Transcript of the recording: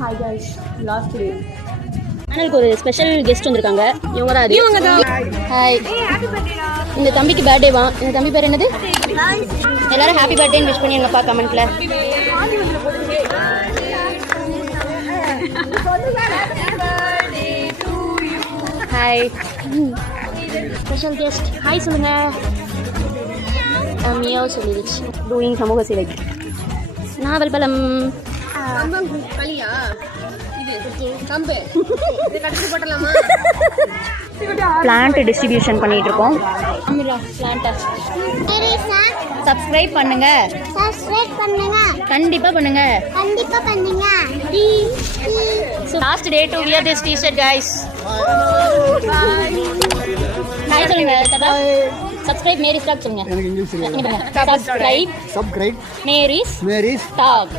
Hi guys, last day. சேனலுக்கு ஒரு special guest வந்திருக்காங்க. இவங்க தான். ஹாய். இந்த தம்பிக்கு பர்த்டே வா. இந்த தம்பி பேர் என்னது? எல்லாரும் ஹாப்பி பர்த்டேன்னு விஷ் பண்ணிருங்கப்பா கமெண்ட்ல. ஹாய். Special guest. ஹாய் சொல்லுங்க. மியாவ் சொல்லிடுச்சு. டூயிங் சமூக சேவை. நாவல் பலம். பிளான்ட் டிஸ்ட்ரிபியூஷன் பண்ணிட்டு இருக்கோம். சப்ஸ்கிரைப் பண்ணுங்க. கண்டிப்பா பண்ணுங்க. Last day to wear this T-shirt guys. Hi சொல்லுங்க. சப்ஸ்கிரைப் மேரி ஸ்டாக் சொல்லுங்க. எனக்கு இங்கிலீஷ் சப்ஸ்கிரைப் மேரிஸ் டாக்.